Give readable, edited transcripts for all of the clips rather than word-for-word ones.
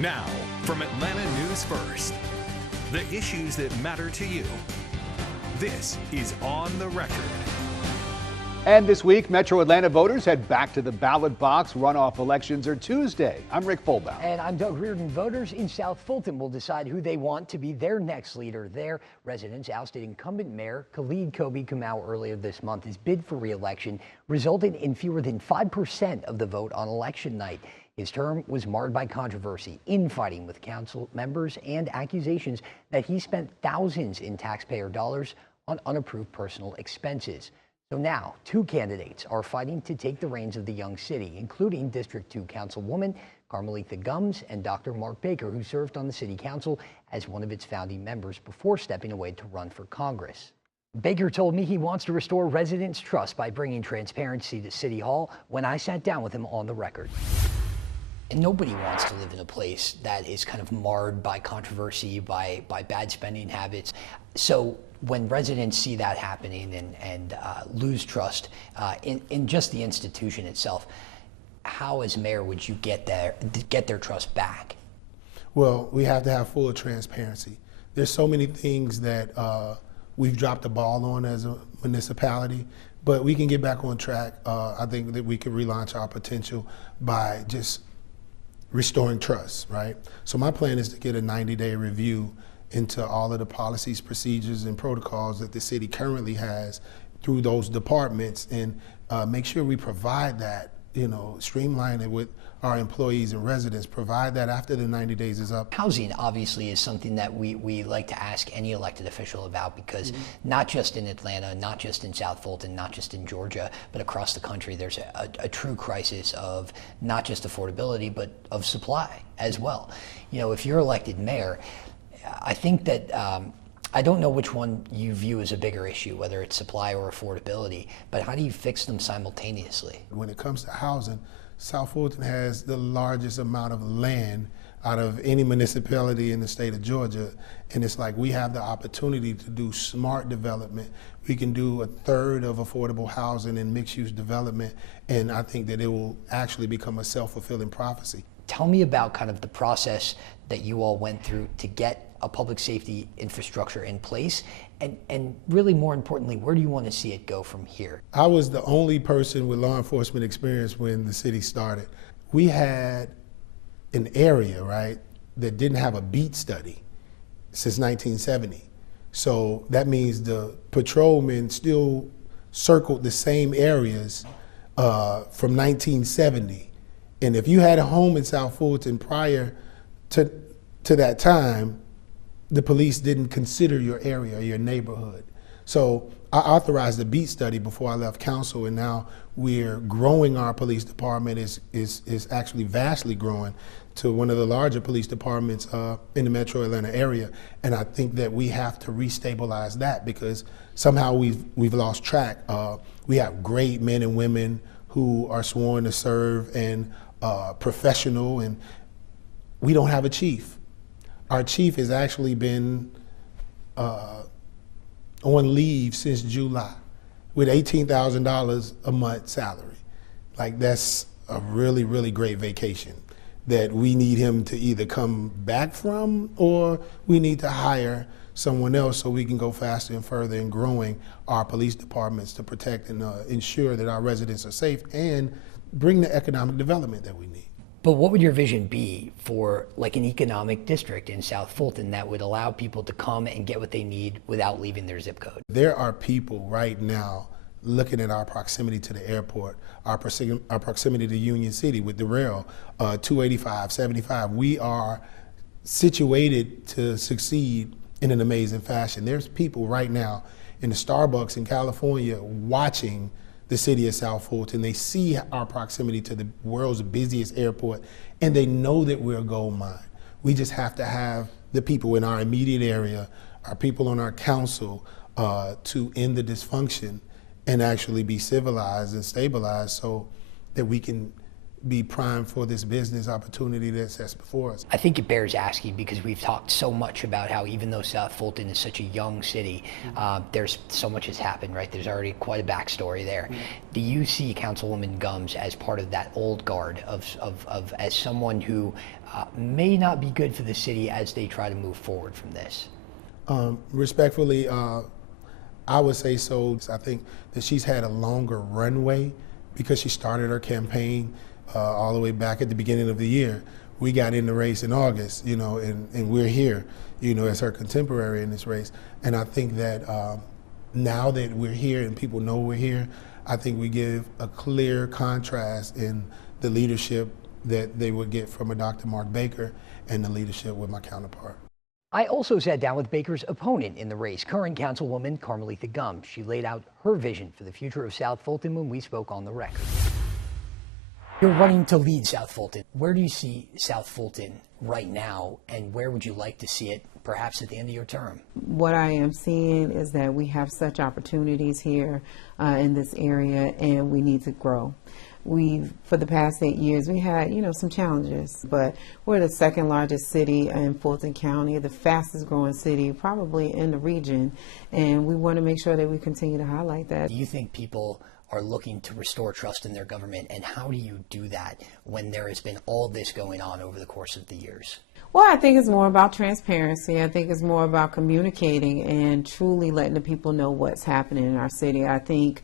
Now, from Atlanta News First, the issues that matter to you. This is On the Record. And this week, Metro Atlanta voters head back to the ballot box. Runoff elections are Tuesday. I'm Rick Folbaum. And I'm Doug Reardon. Voters in South Fulton will decide who they want to be their next leader. Their residents ousted incumbent Mayor Khalid Kobe Kamau earlier this month. His bid for re-election resulted in fewer than 5% of the vote on election night. His term was marred by controversy, infighting with council members, and accusations that he spent thousands in taxpayer dollars on unapproved personal expenses. So now, two candidates are fighting to take the reins of the young city, including District 2 Councilwoman Carmelita Gums and Dr. Mark Baker, who served on the city council as one of its founding members before stepping away to run for Congress. Baker told me he wants to restore residents' trust by bringing transparency to City Hall when I sat down with him on the record. And nobody wants to live in a place that is kind of marred by controversy, by bad spending habits. So when residents see that happening and lose trust in just the institution itself, how as mayor would you get their trust back? Well, we have to have full transparency. There's so many things that we've dropped the ball on as a municipality, but we can get back on track. I think that we could relaunch our potential by just restoring trust, right? So my plan is to get a 90-day review into all of the policies, procedures, and protocols that the city currently has through those departments, and make sure we provide that, streamline it with our employees and residents, provide that after the 90 days is up. Housing obviously is something that we like to ask any elected official about, because not just in Atlanta, not just in South Fulton, not just in Georgia, but across the country, there's a true crisis of not just affordability, but of supply as well. If you're elected mayor, I think that I don't know which one you view as a bigger issue, whether it's supply or affordability, but how do you fix them simultaneously? When it comes to housing, South Fulton has the largest amount of land out of any municipality in the state of Georgia. And it's like we have the opportunity to do smart development. We can do a third of affordable housing and mixed-use development. And I think that it will actually become a self-fulfilling prophecy. Tell me about kind of the process that you all went through to get a public safety infrastructure in place, and really more importantly, where do you want to see it go from here? I was the only person with law enforcement experience when the city started. We had an area, right, that didn't have a beat study since 1970. So that means the patrolmen still circled the same areas from 1970. And if you had a home in South Fulton prior to that time, the police didn't consider your area or your neighborhood. So I authorized a beat study before I left council, and now we're growing our police department. Is actually vastly growing to one of the larger police departments in the Metro Atlanta area. And I think that we have to restabilize that, because somehow we've lost track. We have great men and women who are sworn to serve and professional, and we don't have a chief. Our chief has actually been on leave since July with $18,000 a month salary. Like, that's a really, really great vacation that we need him to either come back from, or we need to hire someone else so we can go faster and further in growing our police departments to protect and ensure that our residents are safe and bring the economic development that we need. But what would your vision be for like an economic district in South Fulton that would allow people to come and get what they need without leaving their zip code? There are people right now looking at our proximity to the airport, our proximity to Union City with the rail, 285, 75. We are situated to succeed in an amazing fashion. There's people right now in the Starbucks in California watching the city of South Fulton. They see our proximity to the world's busiest airport, and they know that we're a gold mine. We just have to have the people in our immediate area, our people on our council, to end the dysfunction and actually be civilized and stabilized so that we can be primed for this business opportunity that's before us. I think it bears asking because we've talked so much about how even though South Fulton is such a young city, there's so much has happened, right? There's already quite a backstory there. Do you see Councilwoman Gumbs as part of that old guard as someone who may not be good for the city as they try to move forward from this? Respectfully, I would say so. I think that she's had a longer runway because she started her campaign all the way back at the beginning of the year. We got in the race in August, and we're here, as her contemporary in this race. And I think that now that we're here and people know we're here, I think we give a clear contrast in the leadership that they would get from a Dr. Mark Baker and the leadership with my counterpart. I also sat down with Baker's opponent in the race, current Councilwoman Carmelita Gumbs. She laid out her vision for the future of South Fulton when we spoke on the record. You're running to lead South Fulton. Where do you see South Fulton right now, and where would you like to see it perhaps at the end of your term? What I am seeing is that we have such opportunities here in this area, and we need to grow. For the past 8 years, we had, some challenges, but we're the second largest city in Fulton County, the fastest growing city probably in the region, and we want to make sure that we continue to highlight that. Do you think people are looking to restore trust in their government, and how do you do that when there has been all this going on over the course of the years? Well, I think it's more about transparency. I think it's more about communicating and truly letting the people know what's happening in our city. I think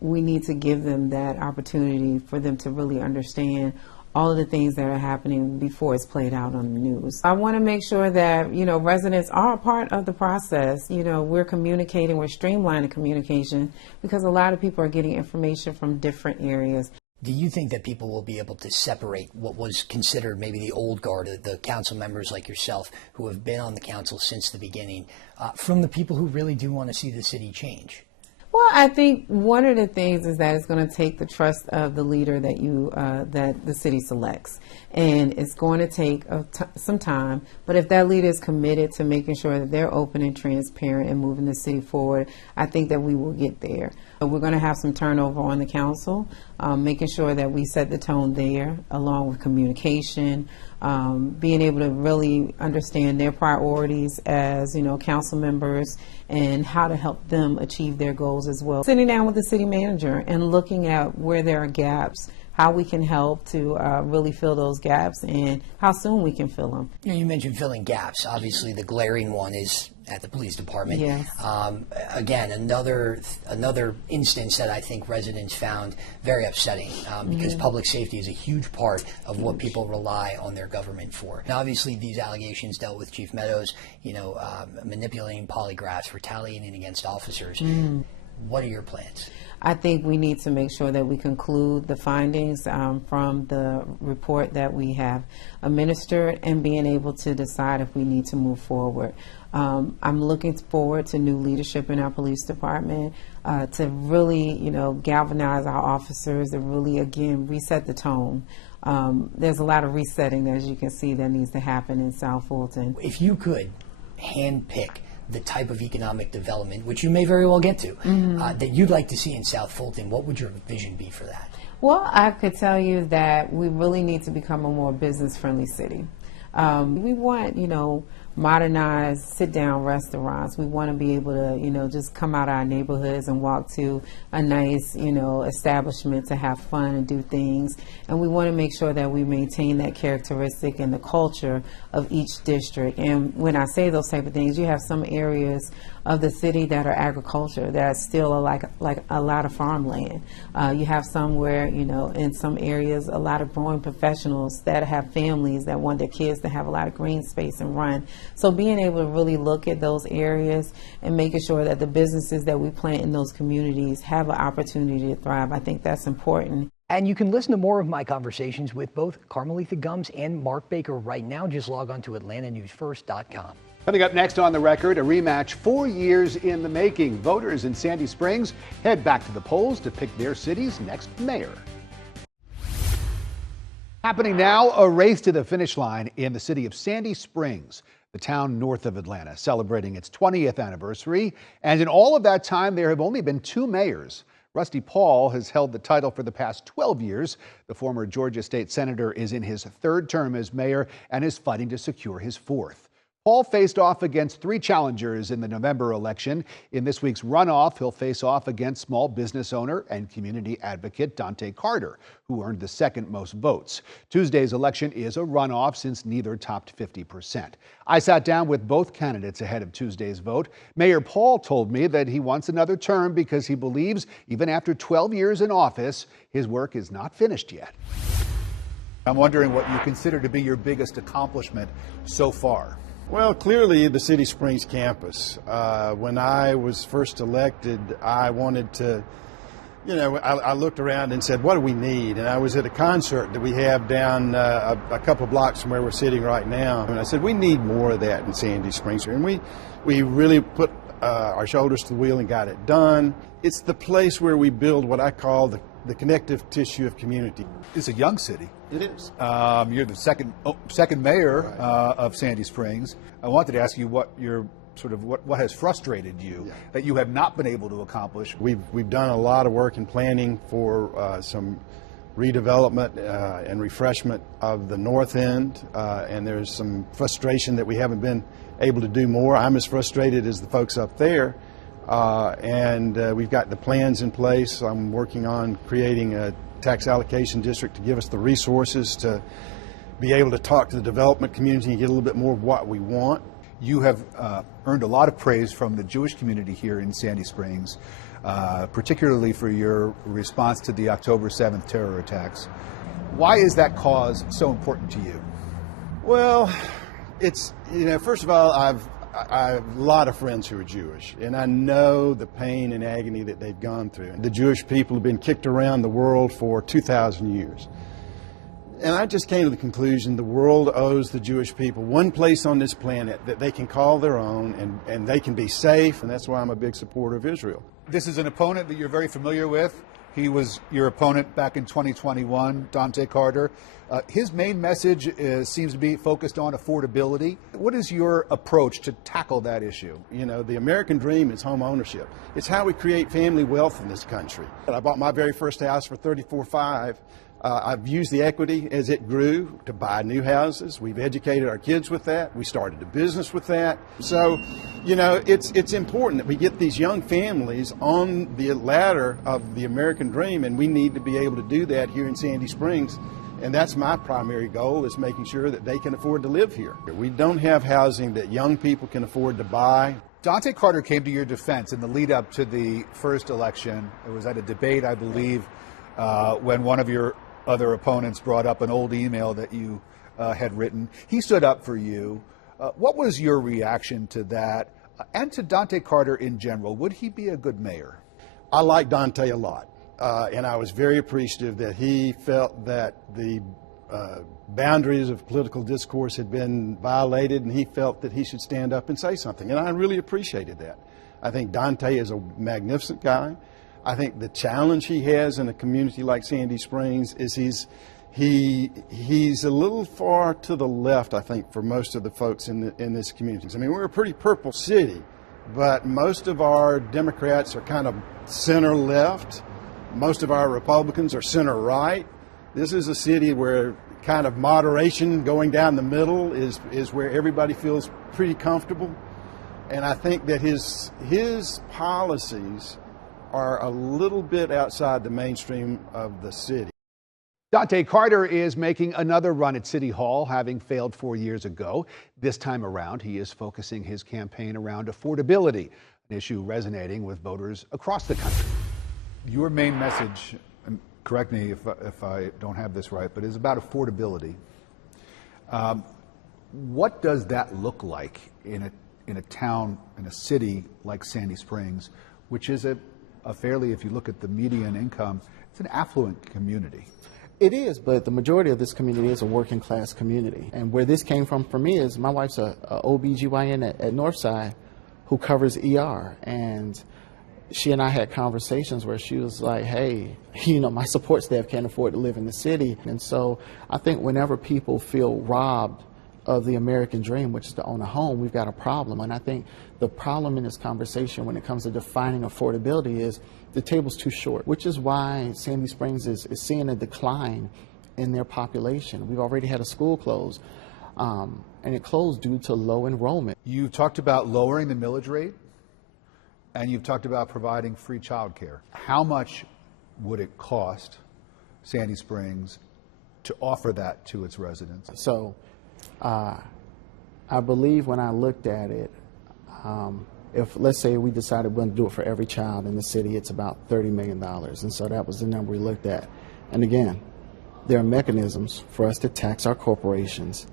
we need to give them that opportunity for them to really understand all of the things that are happening before it's played out on the news. I want to make sure that, residents are a part of the process. We're communicating, we're streamlining communication because a lot of people are getting information from different areas. Do you think that people will be able to separate what was considered maybe the old guard, the council members like yourself who have been on the council since the beginning, from the people who really do want to see the city change? Well, I think one of the things is that it's going to take the trust of the leader that that the city selects, and it's going to take some time. But if that leader is committed to making sure that they're open and transparent and moving the city forward, I think that we will get there. We're going to have some turnover on the council, making sure that we set the tone there, along with communication, being able to really understand their priorities as, council members and how to help them achieve their goals as well. Sitting down with the city manager and looking at where there are gaps, how we can help to really fill those gaps and how soon we can fill them. You mentioned filling gaps. Obviously, the glaring one is at the police department. Yes. Again, another instance that I think residents found very upsetting because public safety is a huge part of what people rely on their government for. Now, obviously, these allegations dealt with Chief Meadows, manipulating polygraphs, retaliating against officers. What are your plans? I think we need to make sure that we conclude the findings from the report that we have administered and being able to decide if we need to move forward. I'm looking forward to new leadership in our police department to really, galvanize our officers and really, again, reset the tone. There's a lot of resetting, as you can see, that needs to happen in South Fulton. If you could handpick the type of economic development, which you may very well get to, that you'd like to see in South Fulton, what would your vision be for that? Well, I could tell you that we really need to become a more business-friendly city. We want, modernized sit-down restaurants. We want to be able to, just come out of our neighborhoods and walk to a nice, establishment to have fun and do things. And we want to make sure that we maintain that characteristic and the culture of each district. And when I say those type of things, you have some areas of the city that are agriculture, that are still like a lot of farmland. You have some where, in some areas, a lot of growing professionals that have families that want their kids to have a lot of green space and run. So being able to really look at those areas and making sure that the businesses that we plant in those communities have an opportunity to thrive, I think that's important. And you can listen to more of my conversations with both Carmelita Gumbs and Mark Baker right now. Just log on to AtlantaNewsFirst.com. Coming up next on the record, a rematch 4 years in the making. Voters in Sandy Springs head back to the polls to pick their city's next mayor. Happening now, a race to the finish line in the city of Sandy Springs, the town north of Atlanta, celebrating its 20th anniversary. And in all of that time, there have only been 2 mayors. Rusty Paul has held the title for the past 12 years. The former Georgia state senator is in his third term as mayor and is fighting to secure his fourth. Paul faced off against three challengers in the November election. In this week's runoff, he'll face off against small business owner and community advocate Dante Carter, who earned the second most votes. Tuesday's election is a runoff since neither topped 50%. I sat down with both candidates ahead of Tuesday's vote. Mayor Paul told me that he wants another term because he believes even after 12 years in office, his work is not finished yet. I'm wondering what you consider to be your biggest accomplishment so far. Well, clearly the City Springs campus. When I was first elected, I wanted to, I looked around and said, what do we need? And I was at a concert that we have down a couple blocks from where we're sitting right now. And I said, we need more of that in Sandy Springs. And we really put our shoulders to the wheel and got it done. It's the place where we build what I call the connective tissue of community. It's a young city. It is. You're the second mayor of Sandy Springs. I wanted to ask you what has frustrated you that you have not been able to accomplish. We've done a lot of work in planning for some redevelopment and refreshment of the north end, and there's some frustration that we haven't been able to do more. I'm as frustrated as the folks up there. And we've got the plans in place. I'm working on creating a tax allocation district to give us the resources to be able to talk to the development community and get a little bit more of what we want. You have earned a lot of praise from the Jewish community here in Sandy Springs, particularly for your response to the October 7th terror attacks. Why is that cause so important to you? Well, it's, first of all, I have a lot of friends who are Jewish, and I know the pain and agony that they've gone through. The Jewish people have been kicked around the world for 2,000 years. And I just came to the conclusion the world owes the Jewish people one place on this planet that they can call their own and they can be safe, and that's why I'm a big supporter of Israel. This is an opponent that you're very familiar with. He was your opponent back in 2021, Dante Carter. His main message seems to be focused on affordability. What is your approach to tackle that issue? The American dream is home ownership. It's how we create family wealth in this country. I bought my very first house for $34,500. I've used the equity as it grew to buy new houses. We've educated our kids with that. We started a business with that. So, it's important that we get these young families on the ladder of the American dream, and we need to be able to do that here in Sandy Springs. And that's my primary goal, is making sure that they can afford to live here. We don't have housing that young people can afford to buy. Dante Carter came to your defense in the lead up to the first election. It was at a debate, I believe, when one of your other opponents brought up an old email that you had written. He stood up for you. What was your reaction to that and to Dante Carter in general? Would he be a good mayor? I like Dante a lot. And I was very appreciative that he felt that the boundaries of political discourse had been violated, and he felt that he should stand up and say something. And I really appreciated that. I think Dante is a magnificent guy. I think the challenge he has in a community like Sandy Springs is he's a little far to the left, I think, for most of the folks in this community. I mean, we're a pretty purple city, but most of our Democrats are kind of center left. Most of our Republicans are center right. This is a city where kind of moderation going down the middle is where everybody feels pretty comfortable. And I think that his policies are a little bit outside the mainstream of the city. Dante Carter is making another run at City Hall, having failed 4 years ago. This time around, he is focusing his campaign around affordability, an issue resonating with voters across the country. Your main message, and correct me if I don't have this right, but is about affordability. What does that look like in a town, in a city like Sandy Springs, which is a fairly, if you look at the median income, it's an affluent community? It is, but the majority of this community is a working class community. And where this came from for me is my wife's a OBGYN at Northside who covers ER. And she and I had conversations where she was like, hey, my support staff can't afford to live in the city. And so I think whenever people feel robbed of the American dream, which is to own a home, we've got a problem. And I think the problem in this conversation when it comes to defining affordability is the table's too short, which is why Sandy Springs is seeing a decline in their population. We've already had a school close, and it closed due to low enrollment. You've talked about lowering the millage rate, and you've talked about providing free child care. How much would it cost Sandy Springs to offer that to its residents? So I believe when I looked at it, if let's say we decided we're going to do it for every child in the city, it's about $30 million. And so that was the number we looked at. And again, there are mechanisms for us to tax our corporations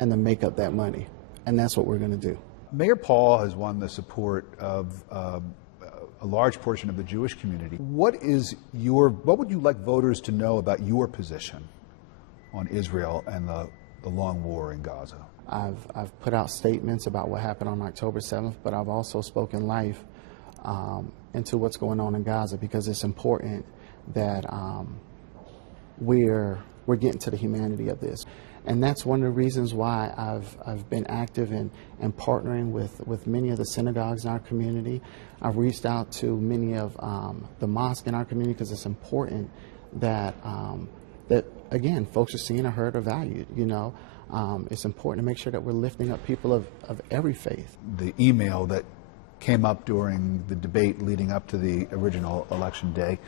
and to make up that money. And that's what we're going to do. Mayor Paul has won the support of a large portion of the Jewish community. What would you like voters to know about your position on Israel and the long war in Gaza? I've put out statements about what happened on October 7th, but I've also spoken life into what's going on in Gaza, because it's important that we're getting to the humanity of this. And that's one of the reasons why I've been active in partnering with many of the synagogues in our community. I've reached out to many of the mosques in our community, because it's important that that again, folks are seen or heard or valued. You know, it's important to make sure that we're lifting up people of every faith. The email that came up during the debate leading up to the original election day,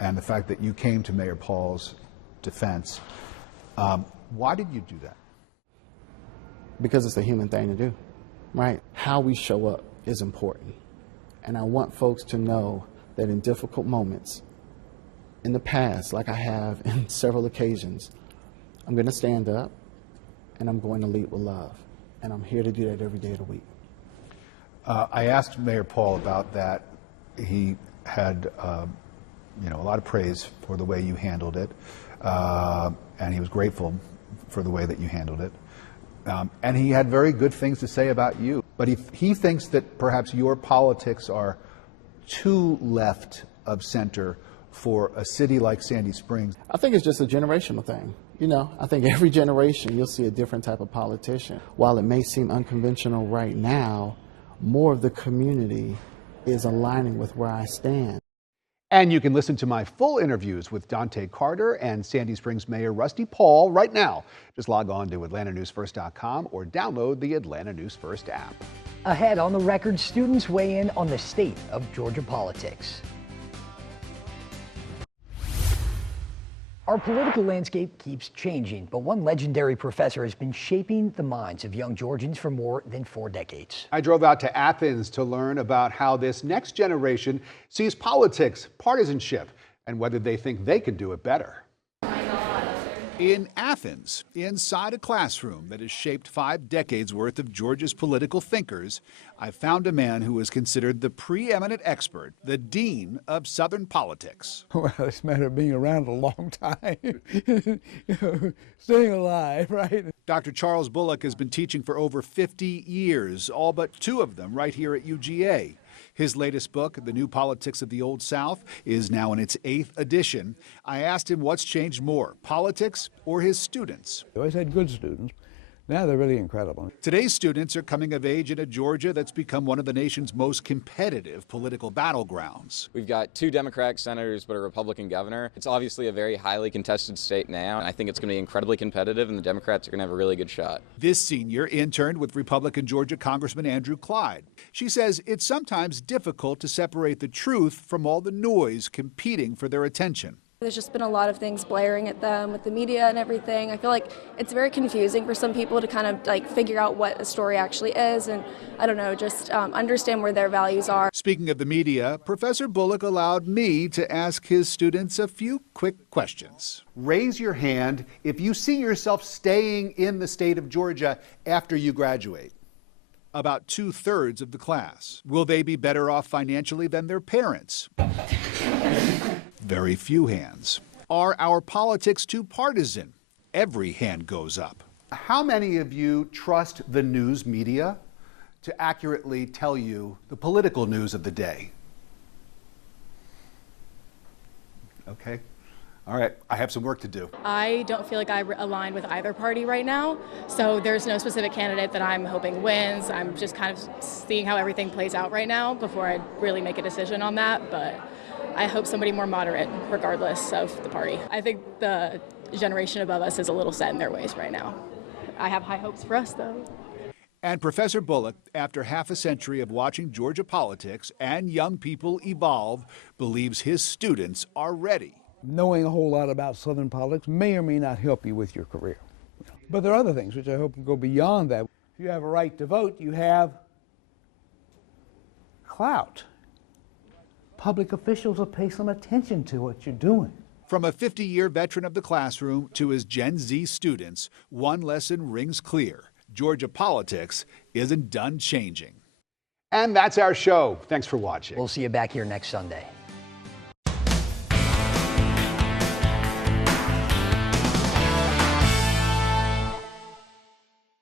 and the fact that you came to Mayor Paul's defense. Why did you do that? Because it's a human thing to do, right? How we show up is important. And I want folks to know that in difficult moments, in the past, like I have in several occasions, I'm going to stand up and I'm going to lead with love. And I'm here to do that every day of the week. I asked Mayor Paul about that. He had a lot of praise for the way you handled it. And he was grateful for the way that you handled it. And he had very good things to say about you. But he thinks that perhaps your politics are too left of center for a city like Sandy Springs. I think it's just a generational thing. You know, I think every generation you'll see a different type of politician. While it may seem unconventional right now, more of the community is aligning with where I stand. And you can listen to my full interviews with Dante Carter and Sandy Springs Mayor Rusty Paul right now. Just log on to AtlantaNewsFirst.com or download the Atlanta News First app. Ahead on the record, students weigh in on the state of Georgia politics. Our political landscape keeps changing, but one legendary professor has been shaping the minds of young Georgians for more than 4 decades. I drove out to Athens to learn about how this next generation sees politics, partisanship, and whether they think they can do it better. In Athens, inside a classroom that has shaped 5 decades worth of Georgia's political thinkers, I found a man who is considered the preeminent expert, the dean of Southern politics. Well, it's a matter of being around a long time, staying alive, right? Dr. Charles Bullock has been teaching for over 50 years, all but 2 of them right here at UGA. His latest book, The New Politics of the Old South, is now in its 8th edition. I asked him what's changed more, politics or his students. We always had good students. Now they're really incredible. Today's students are coming of age in a Georgia that's become one of the nation's most competitive political battlegrounds. We've got 2 Democratic senators but a Republican governor. It's obviously a very highly contested state now, and I think it's going to be incredibly competitive, and the Democrats are going to have a really good shot. This senior interned with Republican Georgia Congressman Andrew Clyde. She says it's sometimes difficult to separate the truth from all the noise competing for their attention. There's just been a lot of things blaring at them with the media and everything. I feel like it's very confusing for some people to kind of figure out what a story actually is, and I don't know, just understand where their values are. Speaking of the media, Professor Bullock allowed me to ask his students a few quick questions. Raise your hand if you see yourself staying in the state of Georgia after you graduate. About 2/3 of the class. Will they be better off financially than their parents? Very few hands. Are our politics too partisan? Every hand goes up. How many of you trust the news media to accurately tell you the political news of the day? Okay. All right, I have some work to do. I don't feel like I align with either party right now, so there's no specific candidate that I'm hoping wins. I'm just kind of seeing how everything plays out right now before I really make a decision on that, but I hope somebody more moderate regardless of the party. I think the generation above us is a little set in their ways right now. I have high hopes for us, though. And Professor Bullock, after half a century of watching Georgia politics and young people evolve, believes his students are ready. Knowing a whole lot about Southern politics may or may not help you with your career. But there are other things which I hope will go beyond that. If you have a right to vote, you have clout. Public officials will pay some attention to what you're doing. From a 50-year veteran of the classroom to his Gen Z students, one lesson rings clear. Georgia politics isn't done changing. And that's our show. Thanks for watching. We'll see you back here next Sunday.